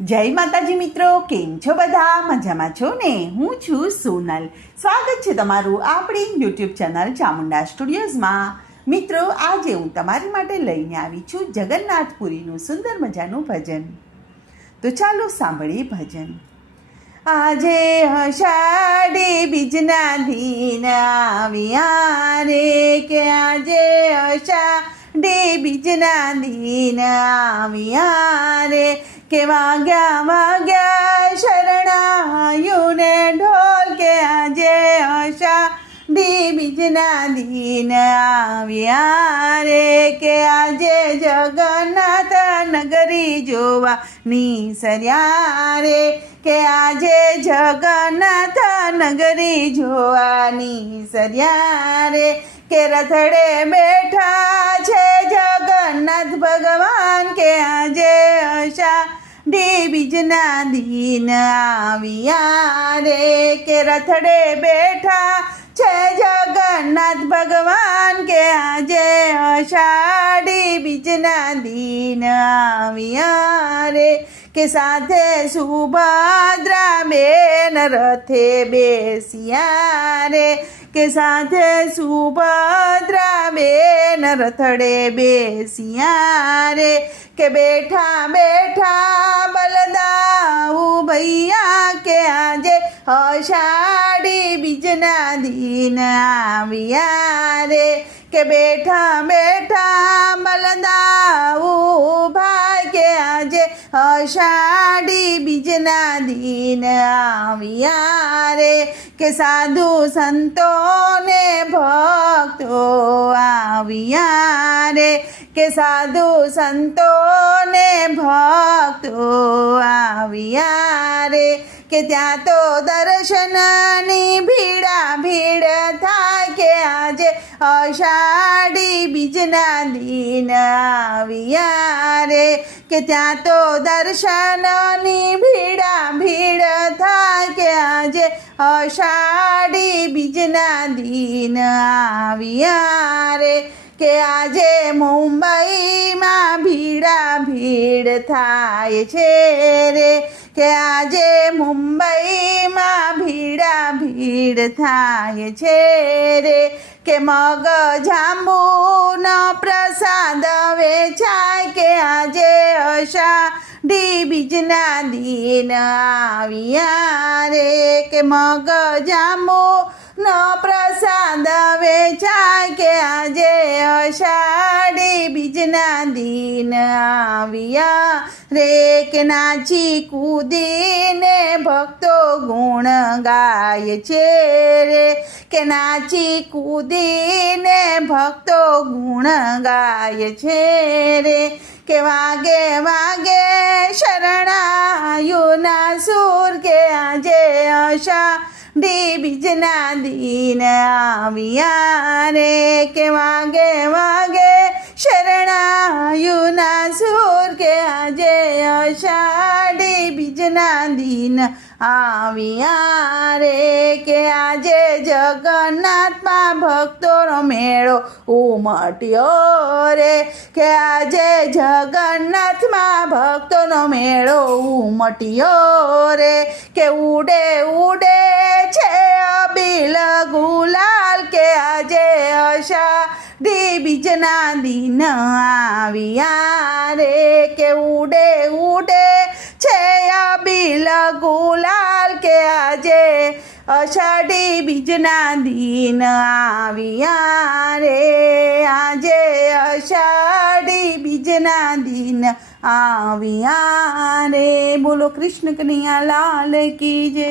જય માતાજી મિત્રો, કેમ છો બધા? મજામાં છો ને? હું છું સોનલ. સ્વાગત છે તમારું આપણી યુટ્યુબ ચેનલ ચામુંડા સ્ટુડિયોઝમાં. મિત્રો, આજે હું તમારી માટે લઈને આવી છું જગન્નાથપુરીનું સુંદર મજાનું ભજન. તો ચાલો સાંભળીએ ભજન. આજે અષાઢી બીજના દિન આવ્યા રે, કે આજે અષાઢી બીજના દિન આવ્યા રે, કે વાગ્યા વાગ્યા શરણાયુને ઢોલ, કે આજે અષાઢી બીજના દિન આવ્યા રે, કે આજે જગન્નાથ નગરી જોવાની સર્યા રે, કે આજે જગન્નાથ નગરી જોવાની સર્યા રે, કે રથડે બેઠા છે જગન્નાથ ભગવાન, કે આજે અષાઢી બીજના દિન આવ્યા રે, કે રથડે બેઠા છે જગન્નાથ ભગવાન, કે આજે અષાઢી બીજના દિન આવ્યા રે, કે સાથે સુભદ્રા બેન રથે બેસ્યા રે, કે સાથે સુભદ્રા બેન રથડે બેસ્યા રે, કે બેઠા બેઠા બલદાઉ ભૈયા, કે આજે અષાઢી બીજના દિન આવ્યા રે, કે બેઠા બેઠા બલદાઉ ભાઈ, કે આજે અષાઢી બીજના દિન આવ્યા રે, કે સાધુ સંતોને ભક્તો આવ્યા રે, કે સાધુ સંતોને ભક્તો આવ્યા રે, કે ત્યાં તો દર્શનની ભીડા ભીડ થાય, કે આજે અષાઢી બીજના દિન આવ્યા રે, કે ત્યાં તો દર્શનની ભીડા ભીડ થાય, કે આજે અષાઢી બીજના દિન આવ્યા રે, કે આજે મુંબઈમાં ભીડા ભીડ થાય છે રે, કે આજે મુંબઈમાં ભીડા ભીડ થાય છે રે, કે મગ જાંબુનો પ્રસાદ વેચાય, કે આજે અષાઢી બીજના દિન આવ્યા રે, કે મગ જાંબુનો પ્રસાદ વેચાય, કે આજે અષાઢી બીજના દિન આવ્યા રે, કે નાચી કૂદીને ભક્તો ગુણ ગાય છે રે, કે નાચી કૂદીને ભક્તો ગુણ ગાય છે રે, કે વાગે વાગે શરણાયુના સૂર, કે આજે અષાઢી બીજના દિન આવ્યા રે, કે વાગે વાગે શરણાયુના સૂર, કે આજે અષાઢી બીજના દિન આવ્યા રે, કે આજે જગન્નાથમાં ભક્તોનો મેળો ઉમટ્યો રે, કે આજે જગન્નાથમાં ભક્તોનો મેળો ઉમટ્યો રે, કે ઉડે ઉડે છે અબીલ ગુલાલ, કે આજે અષાઢી બીજના દિન આવ્યા રે, કે ઉડે ઉડે છે અબીલ ગુલાલ, કે આજે અષાઢી બીજના દિન આવ્યા રે, આજે અષાઢી બીજના દિન આવ્યા રે. બોલો કૃષ્ણ કનૈયા લાલ કી જય.